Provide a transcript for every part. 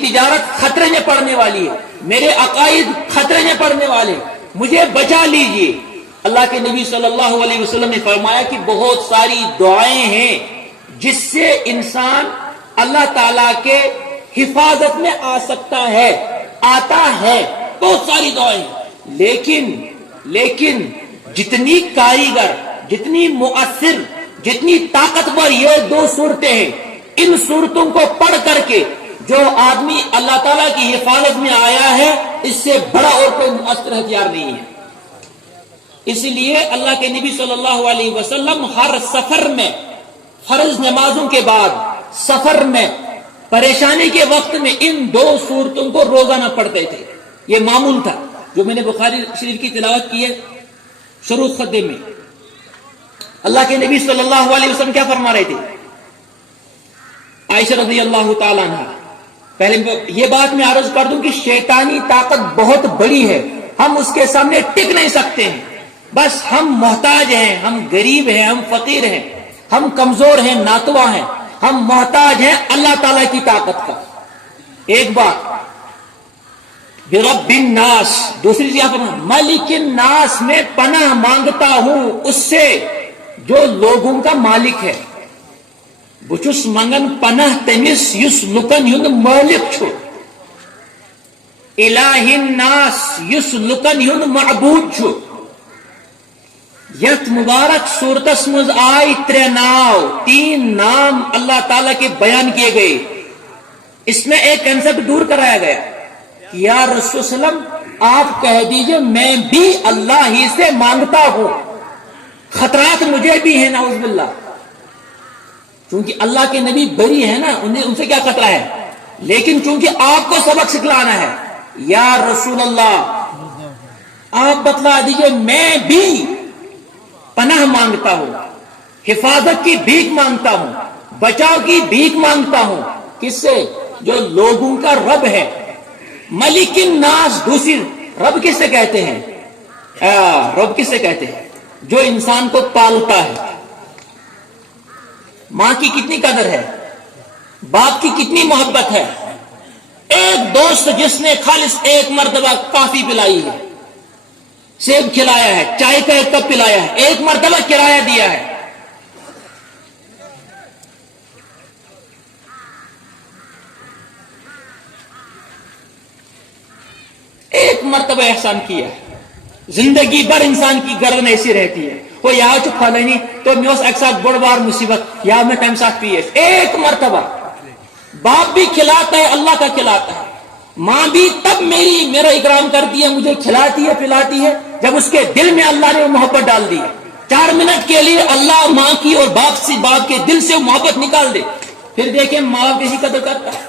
تجارت خطرے میں پڑنے والی ہے، میرے عقائد خطرے میں پڑنے والے، مجھے بچا لیجئے۔ اللہ کے نبی صلی اللہ علیہ وسلم نے فرمایا کہ بہت ساری دعائیں ہیں جس سے انسان اللہ تعالیٰ کے حفاظت میں آ سکتا ہے، آتا ہے، بہت ساری دعائیں، لیکن جتنی کاریگر، جتنی مؤثر، جتنی طاقتور یہ دو صورتیں ہیں، ان صورتوں کو پڑھ کر کے جو آدمی اللہ تعالیٰ کی حفاظت میں آیا ہے، اس سے بڑا اور کوئی مؤثر ہتھیار نہیں ہے۔ اس لیے اللہ کے نبی صلی اللہ علیہ وسلم ہر سفر میں، فرض نمازوں کے بعد سفر میں، پریشانی کے وقت میں ان دو صورتوں کو روزانہ پڑھتے تھے۔ یہ معمول تھا جو میں نے بخاری شریف کی تلاوت کی ہے شروع خطبے میں۔ اللہ کے نبی صلی اللہ علیہ وسلم کیا فرما رہے تھے؟ عائشہ رضی اللہ تعالیٰ عنہ، پہلے یہ بات میں عرض کر دوں کہ شیطانی طاقت بہت بڑی ہے، ہم اس کے سامنے ٹک نہیں سکتے ہیں، بس ہم محتاج ہیں، ہم غریب ہیں، ہم فقیر ہیں، ہم کمزور ہیں، ناتواں ہیں، ہم محتاج ہیں اللہ تعالیٰ کی طاقت کا۔ ایک بات برب الناس، دوسری چیز پر ملک الناس، میں پناہ مانگتا ہوں اس سے جو لوگوں کا مالک ہے۔ بچس منگن پناہ تمس یس لکن ہند مالک چھو، الہ الناس یس لکن ہند معبود چھو۔ یت مبارک صورتس مز آئی تین نام اللہ تعالیٰ کے بیان کیے گئے۔ اس میں ایک کنسپٹ دور کرایا گیا کہ یا رسول صلی اللہ علیہ وسلم آپ کہہ دیجئے میں بھی اللہ ہی سے مانگتا ہوں، خطرات مجھے بھی ہیں نعوذ باللہ، چونکہ اللہ کے نبی بری ہے نا، ان سے کیا خطرہ ہے، لیکن چونکہ آپ کو سبق سکھلانا ہے، یا رسول اللہ آپ بتلا دیجئے میں بھی پناہ مانگتا ہوں، حفاظت کی بھیک مانگتا ہوں، بچاؤ کی بھیک مانگتا ہوں، کس سے؟ جو لوگوں کا رب ہے۔ ملک الناس، دوسری رب کس سے کہتے ہیں؟ رب کس سے کہتے ہیں؟ جو انسان کو پالتا ہے۔ ماں کی کتنی قدر ہے، باپ کی کتنی محبت ہے۔ ایک دوست جس نے خالص ایک مرتبہ کافی پلائی ہے، سیب کھلایا ہے، چائے کا ایک کپ پلایا ہے، ایک مرتبہ کرایہ دیا ہے، ایک مرتبہ احسان کیا ہے، زندگی بھر انسان کی گردن ایسی رہتی ہے، وہ یہاں چھ پھلنی تو میں اس ایک ساتھ بڑھ بار مصیبت یا میں تم ساتھ پیے۔ ایک مرتبہ باپ بھی کھلاتا ہے، اللہ کا کھلاتا ہے، ماں بھی تب میرا اکرام کرتی ہے، مجھے کھلاتی ہے پلاتی ہے جب اس کے دل میں اللہ نے وہ محبت ڈال دی۔ 4 منٹ کے لیے اللہ ماں کی اور باپ کے دل سے محبت نکال دے، پھر دیکھیں ماں باپ کسی قدر کرتا ہے۔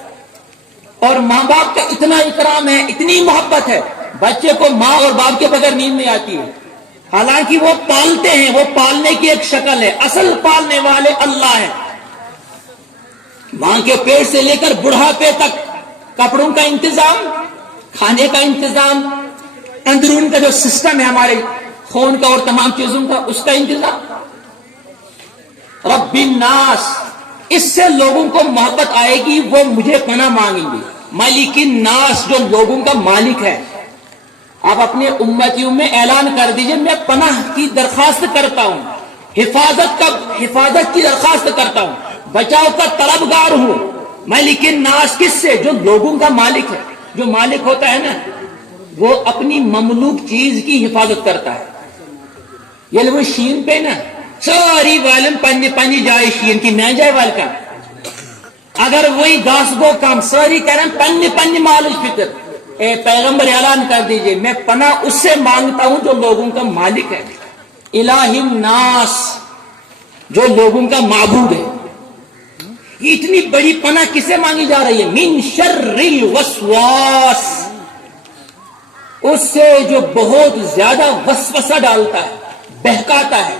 اور ماں باپ کا اتنا اکرام ہے، اتنی محبت ہے، بچے کو ماں اور باپ کے بغیر نیند نہیں آتی ہے، حالانکہ وہ پالتے ہیں، وہ پالنے کی ایک شکل ہے، اصل پالنے والے اللہ ہیں۔ ماں کے پیٹ سے لے کر بڑھاپے تک کپڑوں کا انتظام، کھانے کا انتظام، اندرون کا جو سسٹم ہے ہمارے خون کا اور تمام چیزوں کا، اس کا انتظام۔ رب الناس، اس سے لوگوں کو محبت آئے گی، وہ مجھے پناہ مانگیں گے۔ مالک الناس، جو لوگوں کا مالک ہے، آپ اپنے امتیوں میں اعلان کر دیجئے میں پناہ کی درخواست کرتا ہوں، حفاظت کی درخواست کرتا ہوں، بچاؤ کا طلبگار ہوں۔ مالک الناس کس سے؟ جو لوگوں کا مالک ہے۔ جو مالک ہوتا ہے نا، وہ اپنی مملوک چیز کی حفاظت کرتا ہے۔ یہ وہ شین پہ نا ساری والم پنی جائے شین کی نہ جائے وال کا، اگر وہی گاس گو کام ساری کریں پنی مالک فکر، اے پیغمبر اعلان کر دیجئے میں پناہ اس سے مانگتا ہوں جو لوگوں کا مالک ہے۔ الہ الناس، جو لوگوں کا معبود ہے۔ یہ اتنی بڑی پناہ کسے مانگی جا رہی ہے؟ من شر الوسواس، اس سے جو بہت زیادہ وسوسہ ڈالتا ہے، بہکاتا ہے،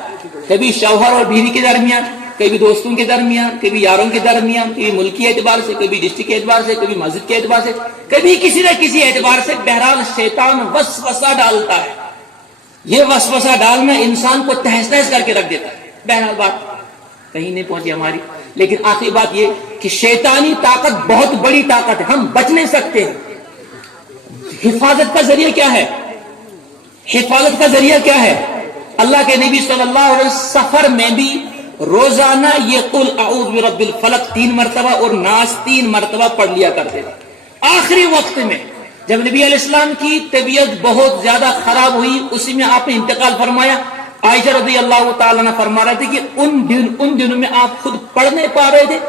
کبھی شوہر اور بیوی کے درمیان، کبھی دوستوں کے درمیان، کبھی یاروں کے درمیان، کبھی ملکی اعتبار سے، کبھی ڈسٹرکٹ کے اعتبار سے، کبھی مسجد کے اعتبار سے، کبھی کسی نہ کسی اعتبار سے، بہرحال شیطان وسوسہ ڈالتا ہے۔ یہ وسوسہ ڈالنا انسان کو تہس نہس کر کے رکھ دیتا ہے۔ بہرحال بات کہیں نہیں پہنچی ہماری۔ لیکن آخری بات یہ کہ شیطانی طاقت بہت بڑی طاقت ہے، ہم بچ نہیں سکتے ہیں۔ حفاظت کا ذریعہ کیا ہے؟ حفاظت کا ذریعہ کیا ہے؟ اللہ کے نبی صلی اللہ علیہ وسلم سفر میں بھی روزانہ یہ قل اعوذ برب الفلق 3 مرتبہ اور ناس 3 مرتبہ پڑھ لیا کرتے تھے۔ آخری وقت میں جب نبی علیہ السلام کی طبیعت بہت زیادہ خراب ہوئی، اسی میں آپ نے انتقال فرمایا، عائشہ رضی اللہ تعالیٰ عنہ فرما رہے تھے کہ ان دنوں میں آپ خود پڑھ نہیں پا رہے تھے،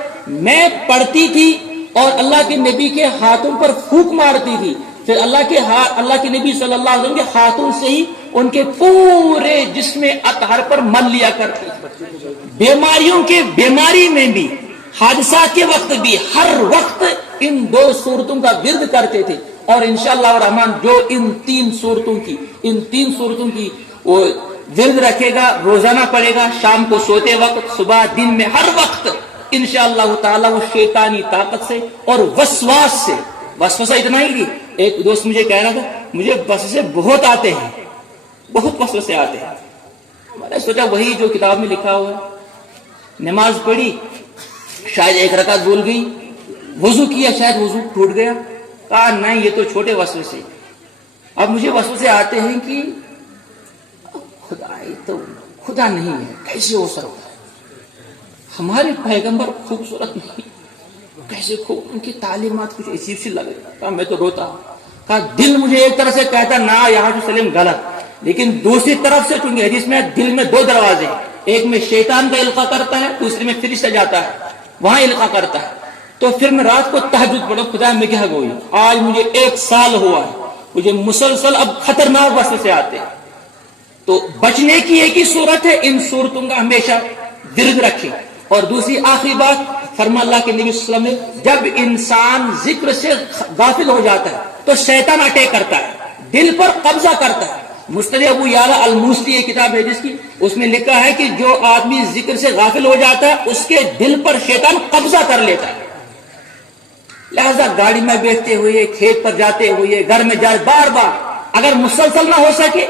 میں پڑھتی تھی اور اللہ کے نبی کے ہاتھوں پر پھونک مارتی تھی، پھر اللہ کے نبی صلی اللہ علیہ وسلم کے ہاتھوں سے ہی ان کے پورے جسم اطہر پر مل لیا کرتی تھی۔ بیماریوں کے بیماری میں بھی، حادثات کے وقت بھی، ہر وقت ان 2 صورتوں کا ورد کرتے تھے، اور انشاءاللہ الرحمن جو ان 3 صورتوں کی وہ ورد رکھے گا، روزانہ پڑھے گا، شام کو سوتے وقت، صبح دن میں، ہر وقت انشاءاللہ تعالی وہ شیطانی طاقت سے اور وسواس سے، وسوسہ اتنا ہی کہ ایک دوست مجھے کہہ رہا تھا مجھے وسوسے بہت آتے ہیں، بہت وسوسے آتے ہیں۔ میں نے سوچا وہی جو کتاب میں لکھا ہوا ہے، نماز پڑھی، شاید 1 رکعت بھول گئی، وضو کیا، شاید وضو ٹوٹ گیا، کہا نہیں یہ تو چھوٹے وسوسے۔ اب مجھے وسوسے آتے ہیں کہ خدا نہیں ہے، کیسے ہو سکتا ہے؟ ہمارے پیغمبر خوبصورت نہیں، کیسے ان کی تعلیمات کچھ عجیب سی لگ رہی۔ کہا میں تو روتا ہوں۔ کہا دل مجھے ایک طرح سے کہتا نہ یہاں جو سلیم غلط، لیکن دوسری طرف سے چونکہ حدیث میں دل میں 2 دروازے ہیں، ایک میں شیطان کا القاء کرتا ہے، دوسرے میں فرشتہ جاتا ہے، وہاں القاء کرتا ہے۔ تو پھر میں رات کو تہجد پڑھا، خدا میں کیا گوئی، آج مجھے 1 سال ہوا ہے، مجھے مسلسل اب خطرناک وسوسے آتے ہیں۔ تو بچنے کی ایک ہی صورت ہے، ان صورتوں کا ہمیشہ ورد رکھے۔ اور دوسری آخری بات فرما اللہ کے نبی صلی اللہ علیہ وسلم، جب انسان ذکر سے غافل ہو جاتا ہے تو شیطان اٹیک کرتا ہے، دل پر قبضہ کرتا ہے۔ مستدی ابو یعلا الموصلی یہ کتاب ہے جس کی، اس میں لکھا ہے کہ جو آدمی ذکر سے غافل ہو جاتا ہے اس کے دل پر شیطان قبضہ کر لیتا ہے۔ لہذا گاڑی میں بیٹھتے ہوئے، کھیت پر جاتے ہوئے، گھر میں جائے، بار بار اگر مسلسل نہ ہو سکے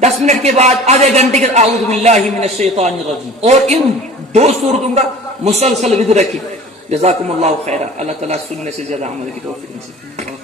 10 منٹ کے بعد، آدھے گھنٹے کے اعوذ باللہ من الشیطان الرجیم، اور ان 2 صورتوں کا مسلسل ورد رکھیں۔ جزاکم اللہ خیرا، اللہ تعالیٰ سننے سے زیادہ عمل کی توفیق نصیب فرمائے۔